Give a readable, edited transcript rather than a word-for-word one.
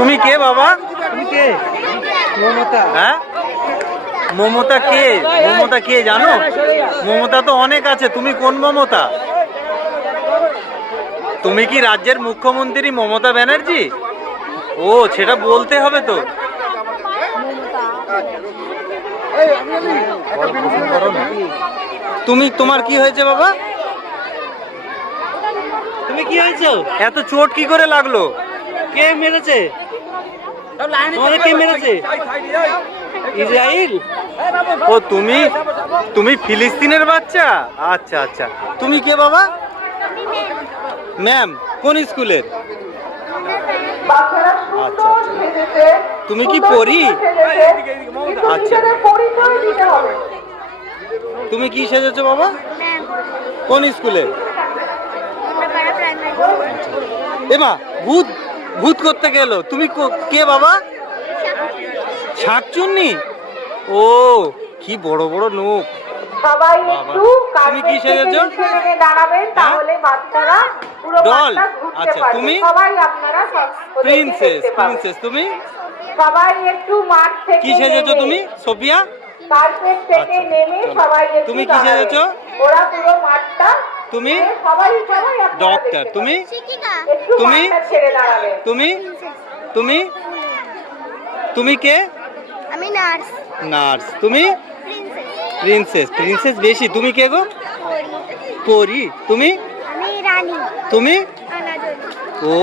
তুমি কে বাবা? তুমি কে? মমতা। হ্যাঁ, মমতা কে? মমতা কে জানো? মমতা তো অনেক আছে, তুমি কোন মমতা? তুমি কি রাজ্যের মুখ্যমন্ত্রী মমতা ব্যানার্জি? ও, সেটা বলতে হবে তো। তুমি, তোমার কি হয়েছে বাবা? তুমি কি হয়েছো? এত চোট কি করে লাগলো? কে মেরেছে? কে মেরেছে? ইসরায়েল? ও তুমি, তুমি ফিলিস্তিনের বাচ্চা? আচ্ছা আচ্ছা। তুমি কে বাবা? ম্যাম, কোন স্কুলের? আচ্ছা আচ্ছা। তুমি কি পড়ি? আচ্ছা। তুমি কি সেজেছো বাবা? কোন স্কুলে? এমা, ভূত, ভূত করতে গেল। তুমি কে বাবা? শাকচুন্নি? ও, কি বড় বড় নখ। সবাই একটু তুমি কি সেজেছো? দাঁড়াবেন, তাহলে বাচ্চারা পুরো ডল। মাঠটা ঘুরতে আচ্ছা, পারবে। তুমি? সবাই আপনারা প্রিন্সেস। প্রিন্সেস তুমি? সবাই একটু মাঠ থেকে কি সেজেছো তুমি? সোফিয়া? কার্পেট থেকে আচ্ছা, নেমে চলো। সবাই একটু তুমি কি দাঁড়াবেন। সেজেছো? ওরা পুরো মাঠটা তুমি? সবাই আপনারা ডক্টর। দেখতে তুমি? পাবেন। একটু তুমি? মাঠটা ছেড়ে দাঁড়াবেন। তুমি? তুমি? তুমি কে? আমি নার্স। নার্স। তুমি? প্রিন্সেস। প্রিন্সেস বেশি। তুমি কে গো? পরি। তুমি? আমি রানী। তুমি? আনাজলি। ও,